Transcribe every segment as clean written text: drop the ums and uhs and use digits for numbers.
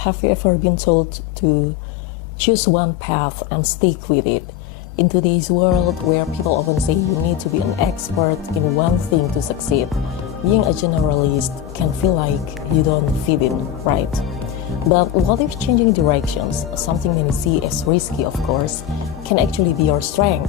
have you ever been told to choose one path and stick with it? In today's world where people often say you need to be an expert in one thing to succeed, being a generalist can feel like you don't fit in, right? But what if changing directions, something many see as risky of course, can actually be your strength?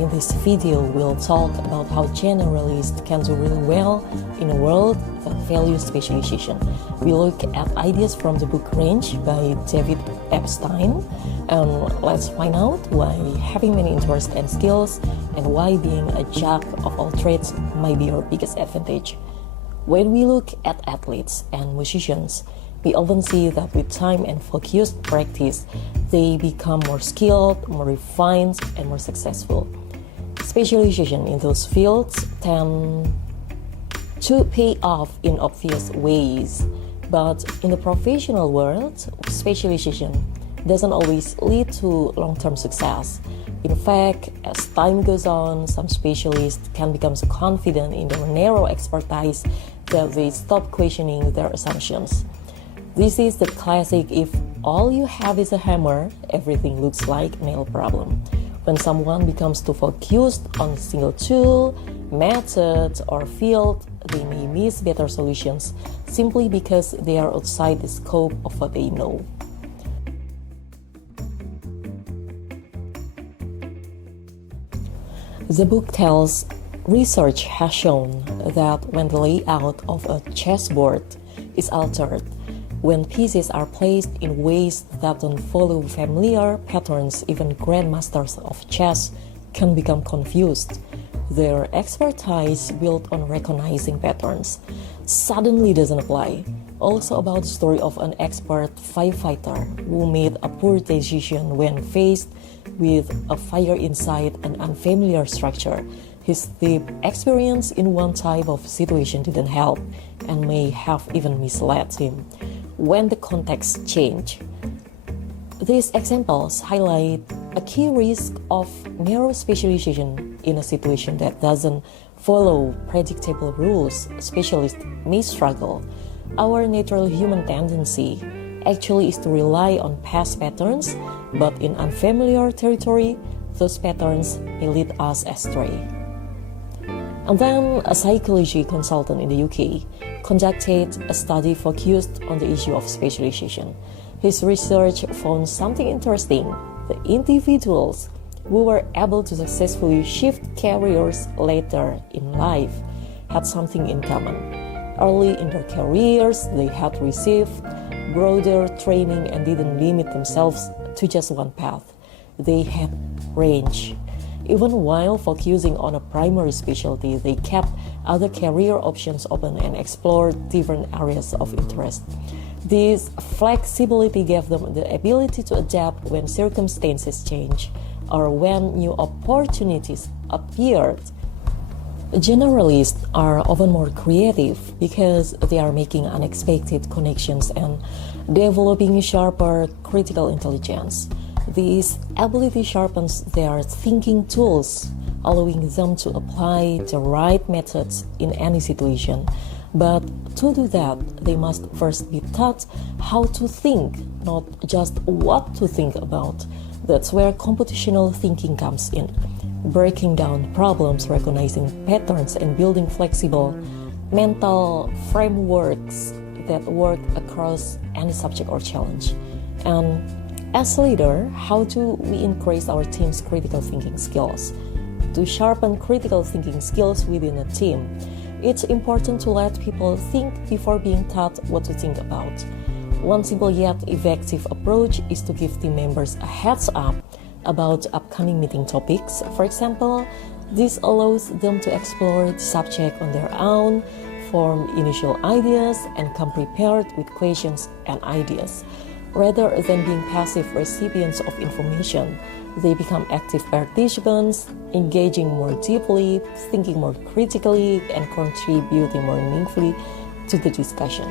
In this video, we'll talk about how generalists can do really well in a world that values specialization. We look at ideas from the book Range by David Epstein, and let's find out why having many interests and skills and why being a jack of all trades might be your biggest advantage. When we look at athletes and musicians, we often see that with time and focused practice, they become more skilled, more refined, and more successful. Specialization in those fields tend to pay off in obvious ways, but in the professional world, specialization doesn't always lead to long-term success. In fact, as time goes on, some specialists can become so confident in their narrow expertise that they stop questioning their assumptions. This is the classic "if all you have is a hammer, everything looks like nail" problem. When someone becomes too focused on a single tool, method, or field, they may miss better solutions simply because they are outside the scope of what they know. The book tells research has shown that when the layout of a chessboard is altered, when pieces are placed in ways that don't follow familiar patterns, even grandmasters of chess can become confused. Their expertise built on recognizing patterns suddenly doesn't apply. Also about the story of an expert firefighter who made a poor decision when faced with a fire inside an unfamiliar structure. His deep experience in one type of situation didn't help and may have even misled him when the context changed. These examples highlight a key risk of narrow specialization in a situation that doesn't follow predictable rules. Specialists may struggle. Our natural human tendency actually is to rely on past patterns, but in unfamiliar territory, those patterns may lead us astray. And then a psychology consultant in the UK conducted a study focused on the issue of specialization. His research found something interesting. The individuals who were able to successfully shift careers later in life had something in common. Early in their careers, they had received broader training and didn't limit themselves to just one path. They had range. Even while focusing on a primary specialty, they kept other career options open and explored different areas of interest. This flexibility gave them the ability to adapt when circumstances change or when new opportunities appeared. Generalists are often more creative because they are making unexpected connections and developing sharper critical intelligence. This ability sharpens their thinking tools, allowing them to apply the right methods in any situation. But to do that, they must first be taught how to think, not just what to think about. That's where computational thinking comes in. Breaking down problems, recognizing patterns, and building flexible mental frameworks that work across any subject or challenge. And as a leader, how do we increase our team's critical thinking skills? To sharpen critical thinking skills within a team, it's important to let people think before being taught what to think about. One simple yet effective approach is to give team members a heads up about upcoming meeting topics. For example, this allows them to explore the subject on their own, form initial ideas, and come prepared with questions and ideas. Rather than being passive recipients of information, they become active participants, engaging more deeply, thinking more critically, and contributing more meaningfully to the discussion.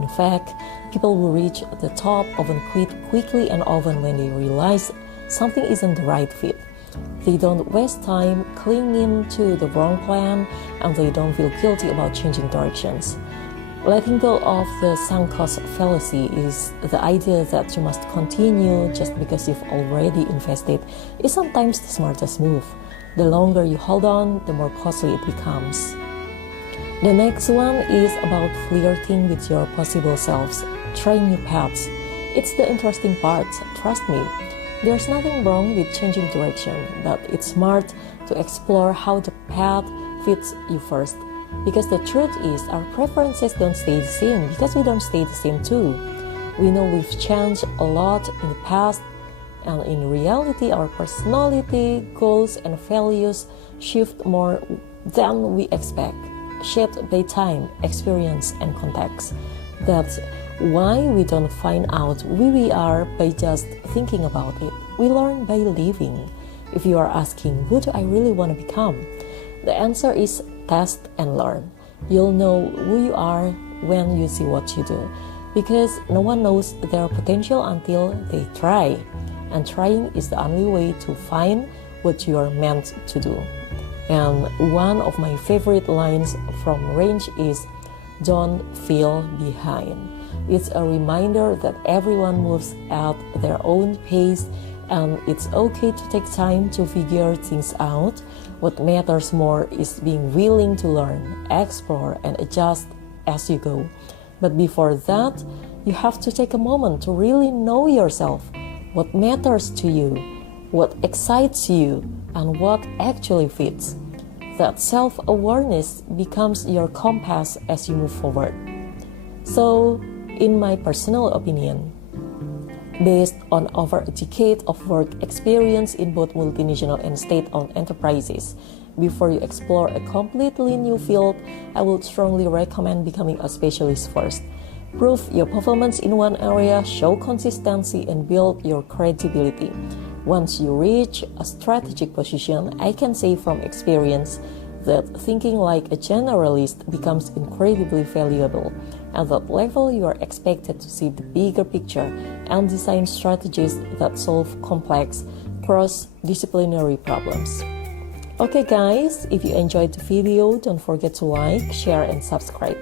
In fact, people who reach the top often quit quickly and often when they realize something isn't the right fit. They don't waste time clinging to the wrong plan, and they don't feel guilty about changing directions. Letting go of the sunk cost fallacy is the idea that you must continue just because you've already invested is sometimes the smartest move. The longer you hold on, the more costly it becomes. The next one is about flirting with your possible selves, trying new paths. It's the interesting part, trust me. There's nothing wrong with changing direction, but it's smart to explore how the path fits you first. Because the truth is, our preferences don't stay the same because we don't stay the same too. We know we've changed a lot in the past, and in reality, our personality, goals, and values shift more than we expect, shaped by time, experience, and context. That's why we don't find out who we are by just thinking about it. We learn by living. If you are asking, who do I really want to become? The answer is test and learn. You'll know who you are when you see what you do, because no one knows their potential until they try, and trying is the only way to find what you are meant to do. And one of my favorite lines from Range is, "Don't feel behind." It's a reminder that everyone moves at their own pace, and it's okay to take time to figure things out. What matters more is being willing to learn, explore, and adjust as you go. But before that, you have to take a moment to really know yourself, what matters to you, what excites you, and what actually fits. That self-awareness becomes your compass as you move forward. So, in my personal opinion, based on over a decade of work experience in both multinational and state-owned enterprises, before you explore a completely new field, I would strongly recommend becoming a specialist first. Prove your performance in one area, show consistency, and build your credibility. Once you reach a strategic position, I can say from experience that thinking like a generalist becomes incredibly valuable. At that level, you are expected to see the bigger picture and design strategies that solve complex, cross-disciplinary problems. Okay guys, if you enjoyed the video, don't forget to like, share, and subscribe.